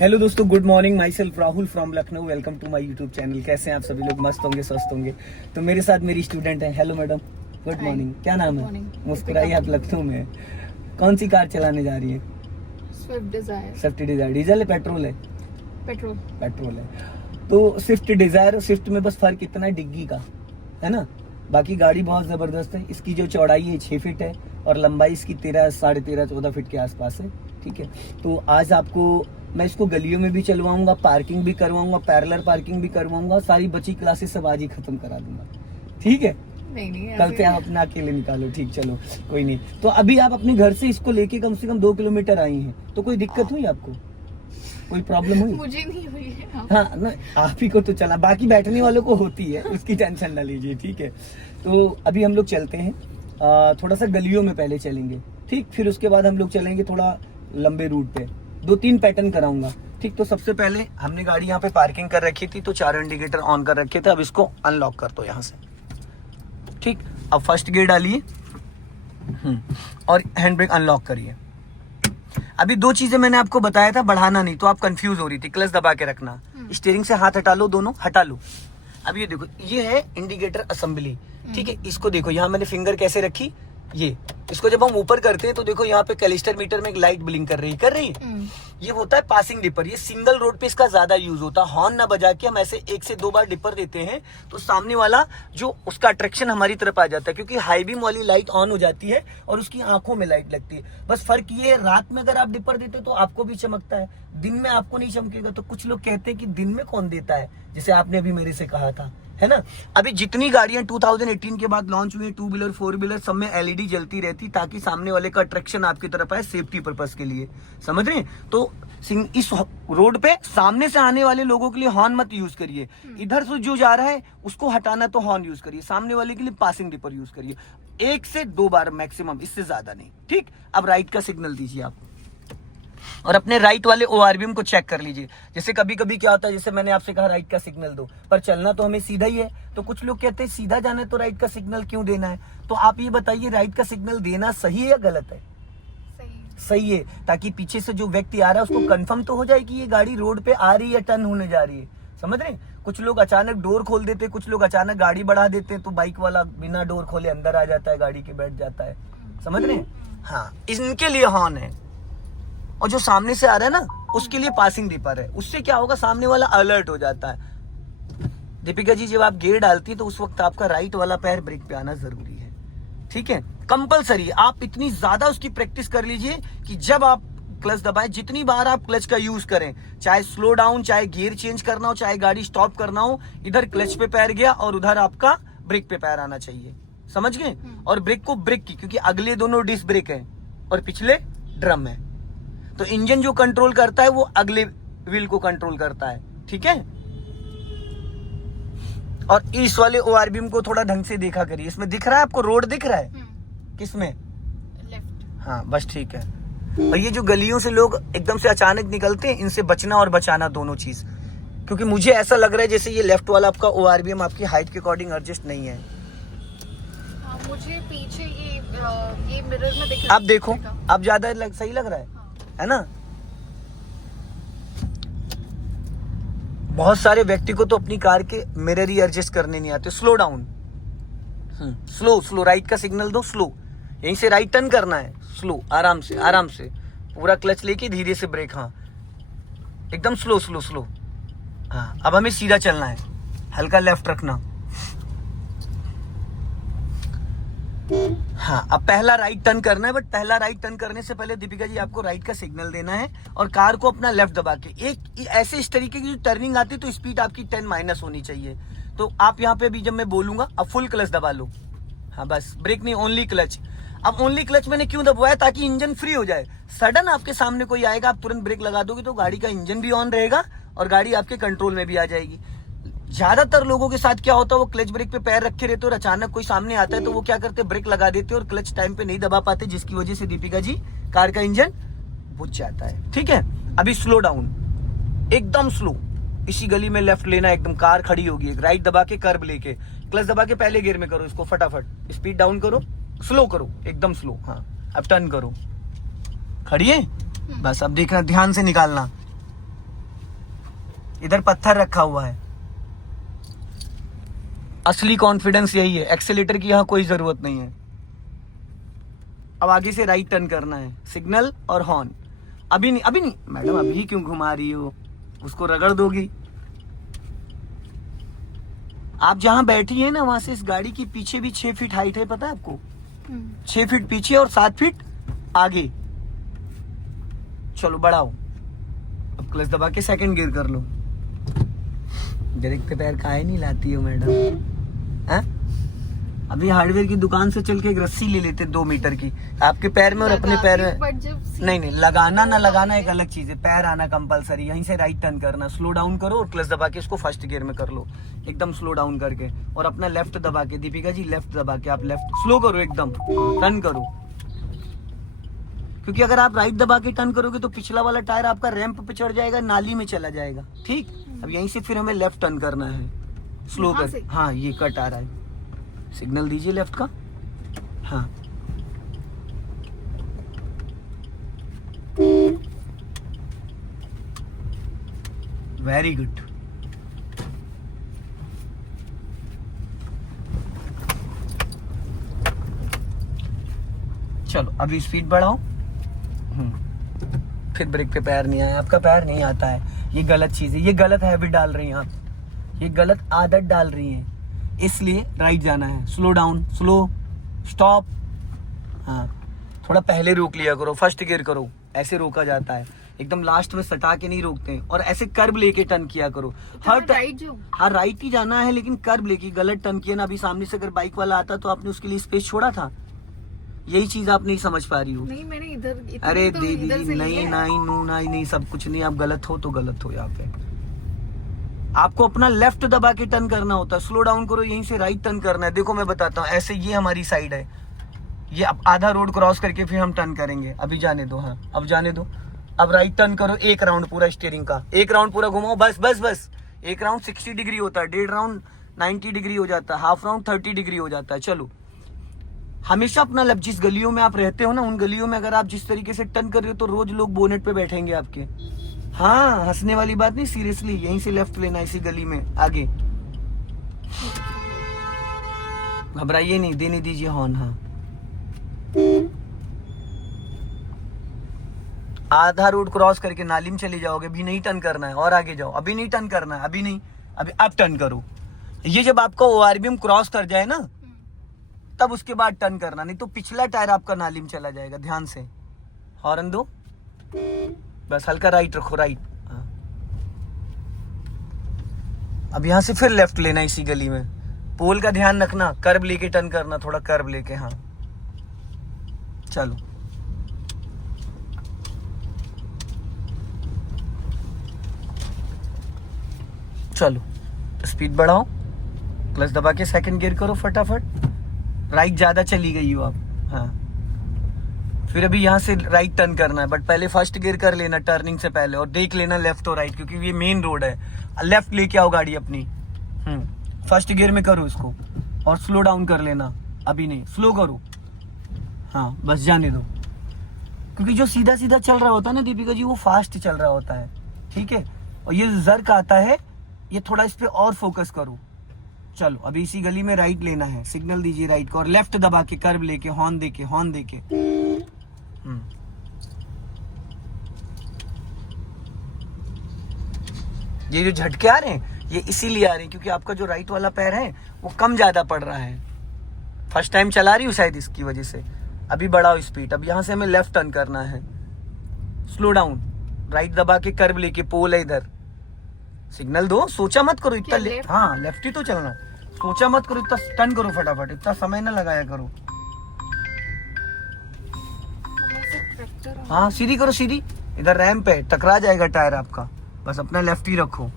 Hello दोस्तों, good morning. Myself Rahul from Lucknow. Welcome to my YouTube channel. कैसे हैं आप सभी लोग? मस्त होंगे, स्वस्थ होंगे। तो मेरे साथ मेरी स्टूडेंट है। Hello madam, good morning. क्या नाम है? मुस्कुराइए, आप लखनऊ में। कौन सी कार चलाने जा रही है? Swift Dzire. Swift Dzire. Diesel है पेट्रोल है? पेट्रोल। पेट्रोल है। तो स्विफ्ट डिजायर और स्विफ्ट में बस फर्क इतना है डिग्गी का, है ना। बाकी गाड़ी बहुत जबरदस्त है। इसकी जो चौड़ाई है 6 फीट है और लंबाई इसकी 13, साढ़े 13, 14 फीट के आसपास है। ठीक है, तो आज आपको मैं इसको गलियों में भी चलवाऊंगा, पार्किंग भी करवाऊंगा, पैरेलल पार्किंग भी करवाऊंगा। सारी बची क्लासेस सब आज ही खत्म करा दूंगा। ठीक है, नहीं कल से आप अपना अकेले निकालो। ठीक, चलो कोई नहीं। तो अभी आप अपने घर से इसको लेके कम से कम 2 किलोमीटर आई हैं, तो कोई दिक्कत हुई आपको? कोई प्रॉब्लम हुई? मुझे नहीं हुई है। हाँ ना, आप ही को तो चला, बाकी बैठने वालों को होती है, उसकी टेंशन ना लीजिए। ठीक है, तो अभी हम लोग चलते हैं। थोड़ा सा गलियों में पहले चलेंगे, ठीक। फिर उसके बाद हम लोग चलेंगे थोड़ा लंबे रूट पे। 2-3 पैटर्न कराऊंगा, ठीक। तो सबसे पहले हमने गाड़ी यहाँ पे पार्किंग कर रखी थी, तो 4 इंडिकेटर ऑन कर रखे थे। अब इसको अनलॉक कर दो यहाँ से, ठीक। अब फर्स्ट गियर डालिए और हैंड ब्रेक अनलॉक करिए। अभी 2 चीजें मैंने आपको बताया था, बढ़ाना नहीं, तो आप कंफ्यूज हो रही थी। क्लच दबा के रखना, स्टीयरिंग से हाथ हटा लो, दोनों हटा लो। अब ये देखो, ये है इंडिकेटर असेंबली, ठीक है। इसको देखो, यहाँ मैंने फिंगर कैसे रखी, ये इसको जब हम ऊपर करते हैं तो देखो यहाँ पे कैलिस्टर मीटर में एक लाइट ब्लिंक कर रही है। ये होता है पासिंग डिपर। ये सिंगल रोड पे इसका ज्यादा यूज होता है। हॉर्न ना बजा के हम ऐसे 1 से 2 बार डिपर देते हैं तो सामने वाला जो उसका अट्रैक्शन हमारी तरफ आ जाता है, क्योंकि हाई बीम वाली लाइट ऑन हो जाती है और उसकी आंखों में लाइट लगती है। बस फर्क ये है, रात में अगर आप डिपर देते हो तो आपको भी चमकता है, दिन में आपको नहीं चमकेगा। तो कुछ लोग कहते हैं कि दिन में कौन देता है, जैसे आपने अभी मेरे से कहा था, है ना। अभी जितनी गाड़ियां 2018 के बाद लॉन्च हुई, 2 व्हीलर 4 व्हीलर, सब में एलईडी जलती रहती, ताकि सामने वाले का अट्रैक्शन आपकी तरफ आए, सेफ्टी पर्पस के लिए, समझ रहे हैं। तो इस रोड पे सामने से आने वाले लोगों के लिए हॉर्न मत यूज करिए। इधर से जो जा रहा है उसको हटाना तो हॉर्न यूज करिए। सामने वाले के लिए पासिंग डिपर यूज करिए, 1 से 2 बार मैक्सिमम, इससे ज्यादा नहीं, ठीक। अब राइट का सिग्नल दीजिए आप, और अपने राइट वाले ओआरबीएम को चेक कर लीजिए। जैसे कभी कभी क्या होता है, जैसे मैंने आपसे कहा राइट का सिग्नल दो, पर चलना तो हमें सीधा ही है। तो कुछ लोग कहते हैं सीधा जाना है तो राइट का सिग्नल क्यों देना है। तो आप ये बताइए, राइट का सिग्नल देना सही है या गलत है? सही है, ताकि पीछे से जो व्यक्ति आ रहा है उसको कंफर्म तो हो जाए कि ये गाड़ी रोड पे आ रही है या टर्न होने जा रही है, समझ रहे। कुछ लोग अचानक डोर खोल देते, कुछ लोग अचानक गाड़ी बढ़ा देते, तो बाइक वाला बिना डोर खोले अंदर आ जाता है, गाड़ी के बैठ जाता है, समझ रहे। हाँ, इनके लिए हॉर्न है। और जो सामने से आ रहा है ना, उसके लिए पासिंग डिपर है। उससे क्या होगा, सामने वाला अलर्ट हो जाता है। दीपिका जी, जब आप गियर डालती है तो उस वक्त आपका राइट वाला पैर ब्रेक पे आना जरूरी है, ठीक है, कंपलसरी। आप इतनी ज्यादा उसकी प्रैक्टिस कर लीजिए कि जब आप क्लच दबाएं, जितनी बार आप क्लच का यूज करें, चाहे स्लो डाउन, चाहे गियर चेंज करना हो, चाहे गाड़ी स्टॉप करना हो, इधर क्लच पे पैर गया और उधर आपका ब्रेक पे पैर आना चाहिए, समझ गए। और ब्रेक को ब्रेक की, क्योंकि अगले दोनों डिस्क ब्रेक है और पिछले ड्रम है, तो इंजन जो कंट्रोल करता है वो अगले व्हील को कंट्रोल करता है, ठीक है। और इस वाले ओआरबीएम को थोड़ा ढंग से देखा करिए। इसमें दिख रहा है आपको, रोड दिख रहा है? किसमें? लेफ्ट। हाँ, बस ठीक है। और ये जो गलियों से लोग एकदम से अचानक निकलते हैं, इनसे बचना और बचाना दोनों चीज, क्योंकि मुझे ऐसा लग रहा है जैसे ये लेफ्ट वाला आपका ओआरबीएम आपकी हाइट के अकॉर्डिंग एडजस्ट नहीं है। मुझे पीछे ये मिरर में दिख रहा है। आप देखो, आप ज्यादा सही लग रहा है ना। बहुत सारे व्यक्ति को तो अपनी कार के मिरर ही एडजस्ट करने नहीं आते। स्लो डाउन, स्लो, राइट का सिग्नल दो, स्लो। यहीं से राइट टर्न करना है, स्लो, आराम से पूरा क्लच लेके धीरे से ब्रेक। हाँ, एकदम स्लो। हाँ, अब हमें सीधा चलना है, हल्का लेफ्ट रखना। हाँ, अब पहला राइट टर्न करना है, बट पहला राइट टर्न करने से पहले दीपिका जी आपको राइट का सिग्नल देना है और कार को अपना लेफ्ट दबा के, एक ऐसे इस तरीके की जो टर्निंग आती है तो स्पीड आपकी 10 माइनस होनी चाहिए। तो आप यहाँ पे भी जब मैं बोलूंगा, अब फुल क्लच दबा लो। हाँ, बस ब्रेक नहीं, ओनली क्लच। अब ओनली क्लच मैंने क्यों दबाया, ताकि इंजन फ्री हो जाए। सडन आपके सामने कोई आएगा, आप तुरंत ब्रेक लगा दोगे तो गाड़ी का इंजन भी ऑन रहेगा और गाड़ी आपके कंट्रोल में भी आ जाएगी। ज्यादातर लोगों के साथ क्या होता है, वो क्लच ब्रेक पे पैर रखे रहते और अचानक कोई सामने आता है तो वो क्या करते, ब्रेक लगा देते और क्लच टाइम पे नहीं दबा पाते, जिसकी वजह से दीपिका जी कार का इंजन बुझ जाता है, ठीक है। अभी स्लो डाउन, एकदम स्लो। इसी गली में लेफ्ट लेना, एकदम कार खड़ी होगी, राइट दबा के कर्व लेके, क्लच दबा के पहले गियर में करो इसको, फटाफट स्पीड डाउन करो, स्लो करो, एकदम स्लो। हाँ, अब टर्न करो, खड़ी है, बस अब देखना, ध्यान से निकालना, इधर पत्थर रखा हुआ है। असली कॉन्फिडेंस यही है, एक्सेलेटर की यहाँ कोई जरूरत नहीं है। अब आगे से राइट टर्न करना है, सिग्नल और हॉर्न। अभी नहीं मैडम, अभी क्यों घुमा रही हो, उसको रगड़ दोगी। आप जहां बैठी है ना, वहां से इस गाड़ी की पीछे भी 6 फीट हाइट है, पता है आपको? 6 फीट पीछे और 7 फीट आगे। चलो बढ़ाओ, अब क्लच दबा के सेकंड गियर कर लो। डायरेक्ट पे पैर काहे नहीं लाती हो मैडम, हैं? अभी हार्डवेयर की दुकान से चल के एक रस्सी ले लेते 2 मीटर की, आपके पैर में और अपने पैर में। नहीं, लगाना ना लगाना एक अलग चीज है, पैर आना कंपलसरी। यहीं से राइट टर्न करना, स्लो डाउन करो और क्लच दबा के इसको फर्स्ट गियर में कर लो, एकदम स्लो डाउन करके। और अपना लेफ्ट दबा के, दीपिका जी लेफ्ट दबा के आप लेफ्ट स्लो करो, एकदम टर्न करो। क्योंकि अगर आप राइट दबा के टर्न करोगे तो पिछला वाला टायर आपका रैंप पे चढ़ जाएगा, नाली में चला जाएगा। ठीक, अब यहीं से फिर हमें लेफ्ट टर्न करना है, स्लो कर। हाँ, ये कट आ रहा है, सिग्नल दीजिए लेफ्ट का। हाँ, वेरी गुड। चलो अभी स्पीड बढ़ाओ। फिर ब्रेक पे पैर नहीं आया, आपका पैर नहीं आता है, ये गलत चीज है, ये गलत हैबिट डाल रही हैं आप, ये गलत आदत डाल रही हैं। इसलिए राइट जाना है, स्लो डाउन, स्लो स्टॉप। हाँ, थोड़ा पहले रोक लिया करो, फर्स्ट गियर करो, ऐसे रोका जाता है, एकदम लास्ट में सटा के नहीं रोकते हैं। और ऐसे कर्व लेके टर्न किया करो हर राइट। हाँ, राइट ही जाना है, लेकिन कर्व लेके। गलत टर्न किया ना, अभी सामने से अगर बाइक वाला आता तो आपने उसके लिए स्पेस छोड़ा था, यही चीज आप नहीं समझ पा रही हो। नहीं, मैंने इधर अरे तो दीदी इधर से नहीं, नहीं सब कुछ नहीं, आप गलत हो तो गलत हो। यहाँ पे आपको अपना लेफ्ट दबा के टर्न करना होता है, स्लो डाउन करो, यहीं से राइट टर्न करना है। देखो मैं बताता हूँ, ऐसे ये हमारी साइड है, ये अब आधा रोड क्रॉस करके फिर हम टर्न करेंगे। अभी जाने दो, हाँ अब जाने दो। अब राइट टर्न करो, 1 राउंड पूरा स्टीयरिंग का, 1 राउंड पूरा घुमाओ, बस बस बस। 1 राउंड 60 डिग्री होता है, 1.5 राउंड 90 डिग्री हो जाता है, हाफ राउंड 30 डिग्री हो जाता है। चलो हमेशा अपना लेफ्ट, जिस गलियों में आप रहते हो ना, उन गलियों में अगर आप जिस तरीके से टर्न कर रहे हो तो रोज लोग बोनेट पे बैठेंगे आपके। हाँ, हंसने वाली बात नहीं, सीरियसली यहीं से लेफ्ट लेना, इसी गली में आगे। घबराइए नहीं, देने दीजिए हॉर्न। हाँ, आधा रोड क्रॉस करके नाली में चले जाओगे, अभी नहीं टर्न करना है, और आगे जाओ। अभी नहीं टर्न करना है, अभी नहीं, अभी अब टर्न करो। ये जब आपका ओआरबीएम क्रॉस कर जाए ना, तब उसके बाद टर्न करना, नहीं तो पिछला टायर आपका नाली में चला जाएगा। ध्यान से हॉर्न दो, बस हल्का राइट रखो, राइट। हाँ, अब यहां से फिर लेफ्ट लेना, इसी गली में। पोल का ध्यान रखना, कर्व लेके टर्न करना, थोड़ा कर्व लेके। हाँ चलो, चलो स्पीड बढ़ाओ, क्लच दबा के सेकंड गियर करो फटाफट। राइट ज्यादा चली गई हो आप। हाँ, फिर अभी यहाँ से राइट टर्न करना है, बट पहले फर्स्ट गियर कर लेना टर्निंग से पहले, और देख लेना लेफ्ट और राइट, क्योंकि ये मेन रोड है। लेफ्ट लेके आओ गाड़ी अपनी, फर्स्ट गियर में करो इसको, और स्लो डाउन कर लेना। अभी नहीं, स्लो करो। हाँ बस जाने दो, क्योंकि जो सीधा सीधा चल रहा होता है ना दीपिका जी, वो फास्ट चल रहा होता है। ठीक है, और ये जर्क आता है, ये थोड़ा इस पे और फोकस करो। चलो अभी इसी गली में राइट लेना है, सिग्नल दीजिए राइट को, और लेफ्ट दबा के कर्व लेके, हॉर्न देके, हॉर्न देके। ये जो झटके आ रहे हैं, ये इसीलिए आ रहे हैं क्योंकि आपका जो राइट वाला पैर है वो कम ज्यादा पड़ रहा है। फर्स्ट टाइम चला रही हूँ शायद, इसकी वजह से। अभी बढ़ाओ स्पीड। अब यहाँ से हमें लेफ्ट टर्न करना है, स्लो डाउन, राइट दबा के कर्व लेके, पोल है इधर, सिग्नल दो, सोचा मत करो इतना। हाँ लेफ्ट ही तो चलना, सोचा मत करो, इतना टर्न करो फटाफट, इतना समय ना लगाया करो। हाँ सीधी करो, सीधी। इधर रैंप है, टकरा जाएगा टायर आपका, बस अपना लेफ्ट ही रखो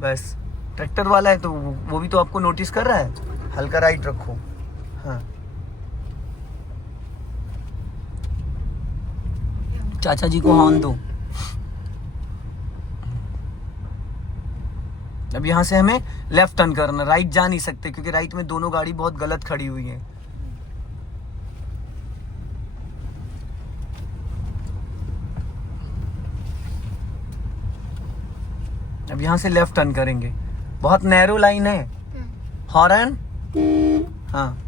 बस। ट्रैक्टर वाला है तो वो भी तो आपको नोटिस कर रहा है, हल्का राइट रखो। हाँ, चाचा जी को हॉर्न दो। अब यहाँ से हमें लेफ्ट टर्न करना, राइट जा नहीं सकते क्योंकि राइट में दोनों गाड़ी बहुत गलत खड़ी हुई है। अब यहाँ से लेफ्ट टर्न करेंगे, बहुत नैरो लाइन है। हॉर्न, हाँ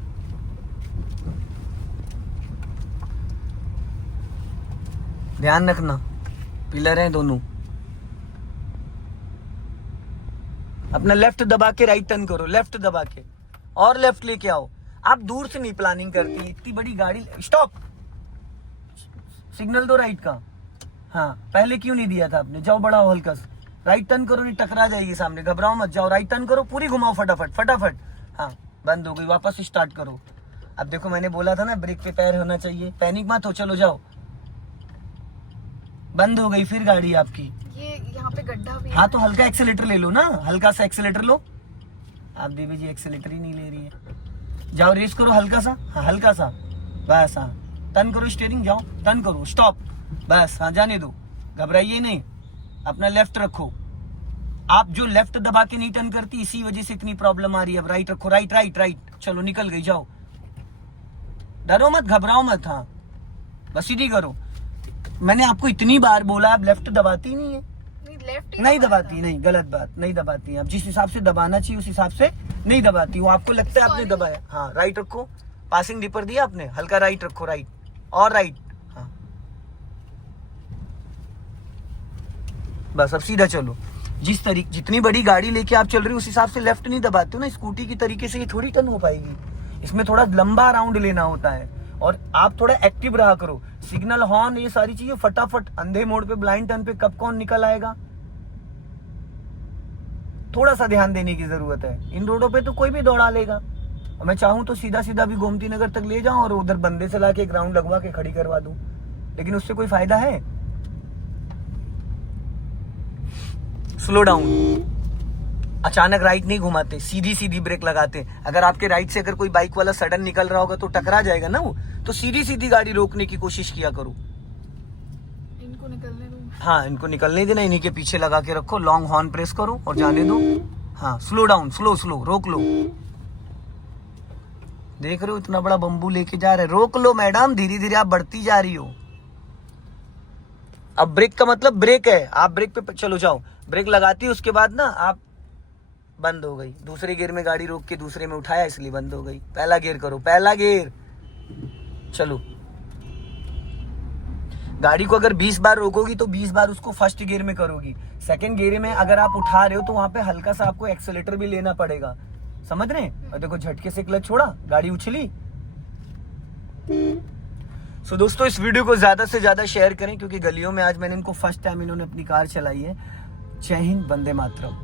ध्यान रखना, पिलर हैं दोनों। अपना लेफ्ट दबा के राइट टर्न करो, लेफ्ट दबा के और लेफ्ट लेके आओ। आप दूर से नहीं प्लानिंग करती, इतनी बड़ी गाड़ी। स्टॉप, सिग्नल दो राइट का। हाँ पहले क्यों नहीं दिया था आपने? जाओ बढ़ाओ हल्का सा, राइट टर्न करो, नहीं टकरा जाएगी सामने, घबराओ मत, जाओ राइट टर्न करो, पूरी घुमाओ फटाफट फटाफट। हाँ बंद हो गई, वापस स्टार्ट करो। अब देखो मैंने बोला था ना ब्रेक पे पैर होना चाहिए, पैनिक मत हो, चलो जाओ। बंद हो गई फिर गाड़ी आपकी। ये यहाँ पे गड्ढा भी है। हाँ तो हल्का एक्सेलेटर ले लो ना, हल्का सा एक्सेलेटर लो। आप देवी जी एक्सेलेटर ही नहीं ले रही है। जाओ रेस करो हल्का सा, हाँ हल्का सा, बस। हाँ टर्न करो स्टीयरिंग, जाओ टर्न करो, स्टॉप, बस। हाँ जाने दो, घबराइए नहीं, अपना लेफ्ट रखो। आप जो लेफ्ट दबा के नहीं टर्न करती, इसी वजह से इतनी प्रॉब्लम आ रही है। अब राइट रखो, राइट राइट राइट, चलो निकल गई, जाओ, डरो मत, घबराओ मत। हाँ बस सीधी करो। मैंने आपको इतनी बार बोला, आप लेफ्ट दबाती नहीं है। लेफ्ट नहीं दबाती, नहीं, गलत बात, नहीं दबाती। आप जिस हिसाब से दबाना चाहिए उस हिसाब से नहीं दबाती। वो आपको लगता है आपने दबाया। हाँ राइट रखो, पासिंग डिपर दिया आपने, हल्का राइट रखो, राइट और राइट। हाँ बस अब सीधा चलो। जितनी बड़ी गाड़ी लेके आप चल रही हो उस हिसाब से लेफ्ट नहीं दबाते हो ना। स्कूटी की तरीके से ये थोड़ी टर्न हो पाएगी, इसमें थोड़ा लंबा राउंड लेना होता है। और आप थोड़ा एक्टिव रहा करो, सिग्नल, हॉर्न, ये सारी चीजें फटाफट। अंधे मोड़ पे, ब्लाइंड टर्न पे कब कौन निकल आएगा, थोड़ा सा ध्यान देने की जरूरत है। इन रोडों पे तो कोई भी दौड़ा लेगा। और मैं चाहूं तो सीधा सीधा भी गोमती नगर तक ले जाऊं और उधर बंदे से लाके ग्राउंड लगवा के खड़ी करवा दूं, लेकिन उससे कोई फायदा है? स्लो डाउन, अचानक राइट नहीं घुमाते, सीधी सीधी ब्रेक लगाते। अगर आपके राइट से अगर कोई बाइक वाला सडन निकल रहा होगा तो टकरा जाएगा ना वो, तो सीधी सीधी गाड़ी रोकने की कोशिश किया करो। इनको निकलने दो। हाँ इनको निकलने देना, इन्हीं के पीछे लगा के रखो, लॉन्ग हॉर्न प्रेस करो और जाने दो। हाँ स्लो डाउन, स्लो स्लो, रोक लो। देख रहे हो इतना बड़ा बम्बू लेके जा रहे, रोक लो मैडम, धीरे धीरे आप बढ़ती जा रही हो। अब ब्रेक का मतलब ब्रेक है, आप ब्रेक पे चलो जाओ, ब्रेक लगाती है उसके बाद ना आप, बंद हो गई। दूसरे गियर में गाड़ी रोक के दूसरे में उठाया इसलिए बंद हो गई। पहला गियर करो, पहला गियर, चलो। गाड़ी को अगर 20 बार रोकोगी तो 20 बार उसको फर्स्ट गियर में करोगी। सेकंड गियर में अगर आप उठा रहे हो तो वहां पे हल्का सा आपको एक्सेलेटर भी लेना पड़ेगा, समझ रहे हैं? और देखो झटके से क्लच छोड़ा, गाड़ी उछली। सो दोस्तों इस वीडियो को ज्यादा से ज्यादा शेयर करें, क्योंकि गलियों में आज मैंने इनको फर्स्ट टाइम इन्होंने अपनी कार चलाई है। जय हिंद, वंदे मातरम।